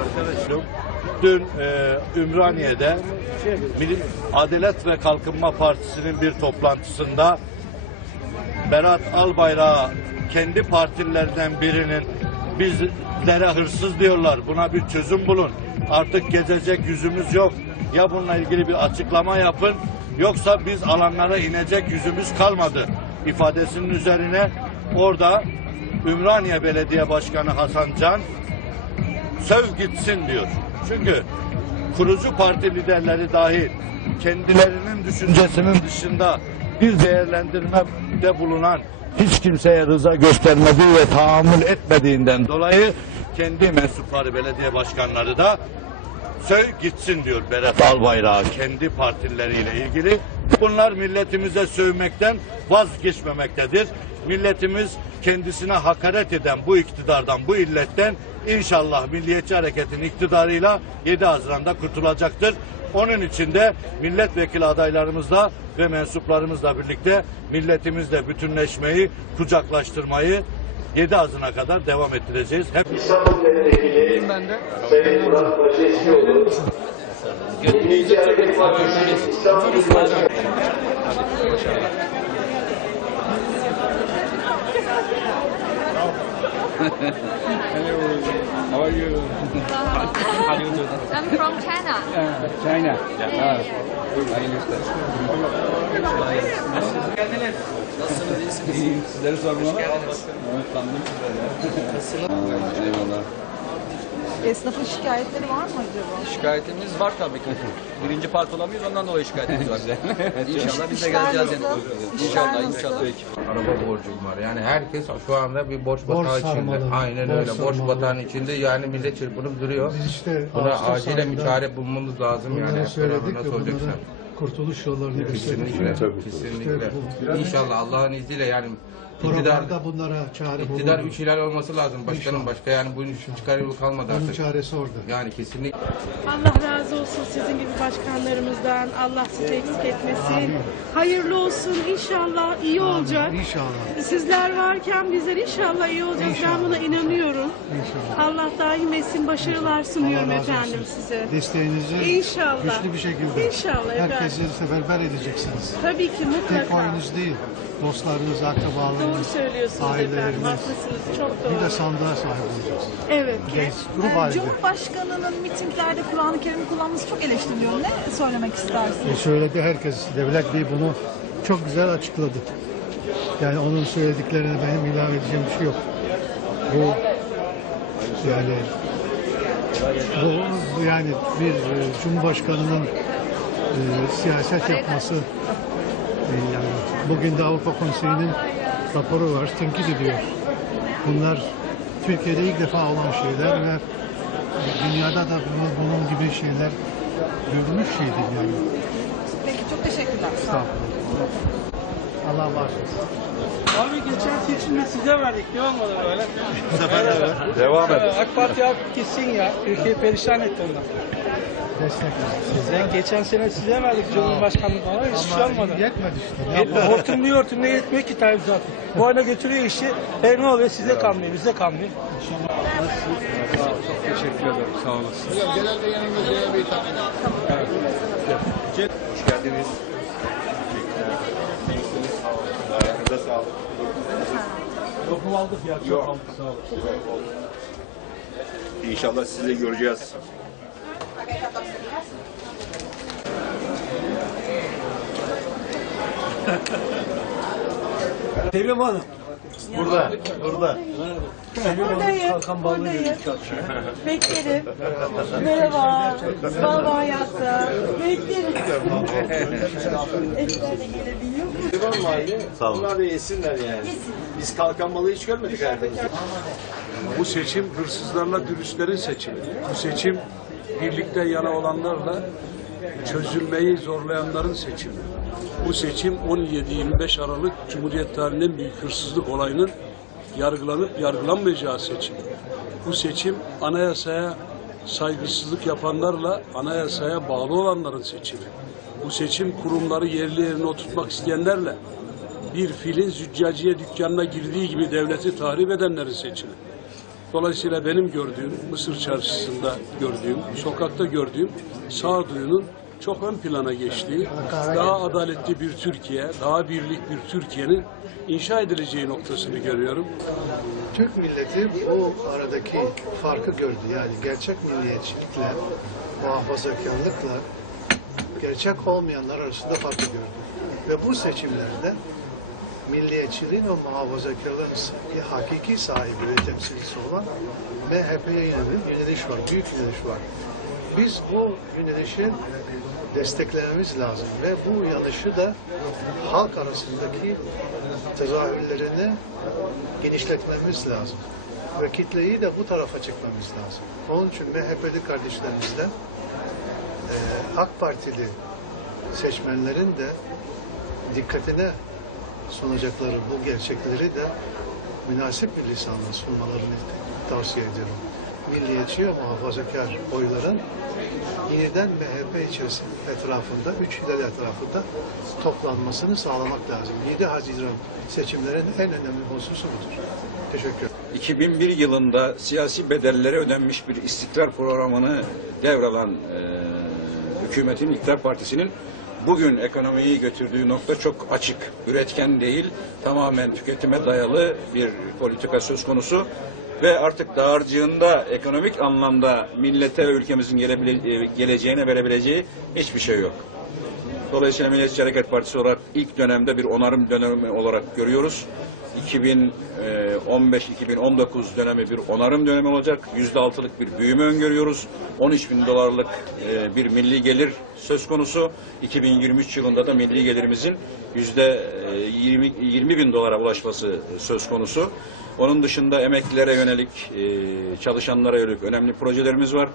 Arkadaşım dün e, Ümraniye'de Milli Adalet ve Kalkınma Partisi'nin bir toplantısında Berat Albayrak'a kendi partilerinden birinin bizlere hırsız diyorlar. Buna bir çözüm bulun. Artık gezecek yüzümüz yok. Ya bununla ilgili bir açıklama yapın yoksa biz alanlara inecek yüzümüz kalmadı ifadesinin üzerine orada Ümraniye Belediye Başkanı Hasan Can söv gitsin diyor. Çünkü kurucu parti liderleri dahil kendilerinin düşüncesinin dışında bir değerlendirmede bulunan hiç kimseye rıza göstermediği ve tahammül etmediğinden dolayı kendi mensupları belediye başkanları da söv gitsin diyor Berat Albayrak kendi partileriyle ilgili. Bunlar milletimize sövmekten vazgeçmemektedir. Milletimiz kendisine hakaret eden bu iktidardan, bu illetten inşallah Milliyetçi Hareket'in iktidarıyla 7 Haziran'da kurtulacaktır. Onun için de milletvekili adaylarımızla ve mensuplarımızla birlikte milletimizle bütünleşmeyi, kucaklaştırmayı 7 Haziran'a kadar devam ettireceğiz. Hep İstanbul Milletvekili Sayın Murat Partisi İstanbul İl Başkanı. How are you? How do you do? I'm from China. Uh, China. Yeah. I understand. Nasılsınız? İyisiniz. Sizleri sormalı. Evet, tanıdım sizleri. Eyvallah. Esnafın şikayetleri var mı acaba? Şikayetimiz var tabii ki. Birinci part olamıyoruz ondan dolayı şikayetimiz var. İnşallah biz de İşler geleceğiz. nasıl? yani. İşler İnşallah nasıl? inşallah. araba borcum var. Yani herkes şu anda bir borç batağı içinde. sarmalı, Aynen borç öyle. Borç sarmalı. batağının içinde yani millet çırpınıp duruyor. Biz işte Buna Ağustos acilen bir ayında çare bulmamız lazım yani. Bunları Hep söyledik beraber ve nasıl olacaksa. bunların kurtuluş yollarını gösterdik. Kesinlikle. Kesinlikle. İnşallah Allah'ın izniyle yani iktidar, Programda bunlara çare iktidar bulundu. üç hilal olması lazım başkanım. İnşallah. Başka yani bunun çıkar yolu kalmadı Bunun artık. çaresi orada. Yani kesinlikle. Allah razı olsun sizin gibi başkanlarımızdan. Allah sizi eksik etmesin. Hayırlı olsun. İnşallah iyi olacak. İnşallah. Sizler varken bizler inşallah iyi olacağız. Ben buna inanıyorum. İnşallah. Allah daim etsin. Başarılar sunuyorum Allah razı olsun. efendim size. Desteğinizi İnşallah. güçlü bir şekilde İnşallah efendim. herkesi seferber edeceksiniz. Tabii ki Tek mutlaka. oyunuz değil. Dostlarınız, Doğru akrabalarınız, söylüyorsunuz efendim. Haklısınız. Çok Bir de doğru. sandığa sahip olacaksınız. Evet. Genç Ee, halinde. Cumhurbaşkanının mitinglerde Kur'an-ı Kerim kullanması çok eleştiriliyor. Ne söylemek istersiniz? E söyledi herkes. Devlet Bey bunu çok güzel açıkladı. Yani onun söylediklerine benim ilave edeceğim bir şey yok. Bu yani bu, yani bir e, cumhurbaşkanının e, siyaset yapması bugün de Avrupa Konseyi'nin raporu var, tenkit ediyor. Bunlar Türkiye'de ilk defa olan şeyler ve dünyada da bunun, bunun gibi şeyler görülmüş şey değil yani. Peki çok teşekkürler. Sağ olun. Allah var olsun. Abi geçen seçimde size verdik ne olmadı böyle? bu sefer de devam et. AK Parti abi gitsin ya. Ülkeyi perişan etti onlar. Destek ver. Sen geçen sene size verdik Cumhurbaşkanlığı ama hiçbir şey olmadı. Yetmedi işte. Ne Yetme, yapalım? hortumluyor hortumluyor yetmiyor ki Tayyip zaten. Bu arada götürüyor işi. E ne oluyor size kalmıyor bizde kalmıyor. Çok teşekkür ederim. Sağ olasın. Hoş geldiniz. Sağlık. Lokum aldık ya çok olun. İnşallah sizi göreceğiz. Sevim Hanım. Burada, burada. Buradayım. Buradayım. Beklerim. Merhaba. Baba hayatım. Beklerim. Ekler de gelebiliyor mu? Sağ olun. Bunlar da yesinler yani. Biz kalkan balığı hiç görmedik hayatımızda. Bu seçim hırsızlarla dürüstlerin seçimi. Bu seçim birlikte yana olanlarla çözülmeyi zorlayanların seçimi. Bu seçim 17-25 Aralık Cumhuriyet tarihinin büyük hırsızlık olayının yargılanıp yargılanmayacağı seçim. Bu seçim anayasaya saygısızlık yapanlarla anayasaya bağlı olanların seçimi. Bu seçim kurumları yerli yerine oturtmak isteyenlerle bir filin züccaciye dükkanına girdiği gibi devleti tahrip edenlerin seçimi. Dolayısıyla benim gördüğüm, Mısır çarşısında gördüğüm, sokakta gördüğüm sağduyunun çok ön plana geçtiği, daha adaletli bir Türkiye, daha birlik bir Türkiye'nin inşa edileceği noktasını görüyorum. Türk milleti bu aradaki farkı gördü. Yani gerçek milliyetçilikle, muhafazakarlıkla gerçek olmayanlar arasında farkı gördü. Ve bu seçimlerde milliyetçiliğin ve muhafazakarlığın hakiki sahibi ve temsilcisi olan MHP'ye yönelik yöneliş var, büyük yöneliş var. Biz bu yönelişi desteklememiz lazım ve bu yanlışı da halk arasındaki tezahürlerini genişletmemiz lazım. Ve kitleyi de bu tarafa çekmemiz lazım. Onun için MHP'li kardeşlerimizden AK Partili seçmenlerin de dikkatine sunacakları bu gerçekleri de münasip bir lisanla sunmalarını tavsiye ediyorum. Milliyetçi ve muhafazakar oyların yeniden MHP içerisinde etrafında, üç hilal etrafında toplanmasını sağlamak lazım. 7 Haziran seçimlerin en önemli hususu budur. Teşekkür ederim. 2001 yılında siyasi bedellere ödenmiş bir istikrar programını devralan e, hükümetin, iktidar partisinin bugün ekonomiyi götürdüğü nokta çok açık. Üretken değil, tamamen tüketime dayalı bir politika söz konusu. Ve artık dağarcığında ekonomik anlamda millete ve ülkemizin e, geleceğine verebileceği hiçbir şey yok. Dolayısıyla Milliyetçi Hareket Partisi olarak ilk dönemde bir onarım dönemi olarak görüyoruz. 2015-2019 dönemi bir onarım dönemi olacak. %6'lık bir büyüme öngörüyoruz. 13 bin dolarlık e, bir milli gelir söz konusu. 2023 yılında da milli gelirimizin %20 20 bin dolara ulaşması söz konusu. Onun dışında emeklilere yönelik, e, çalışanlara yönelik önemli projelerimiz var.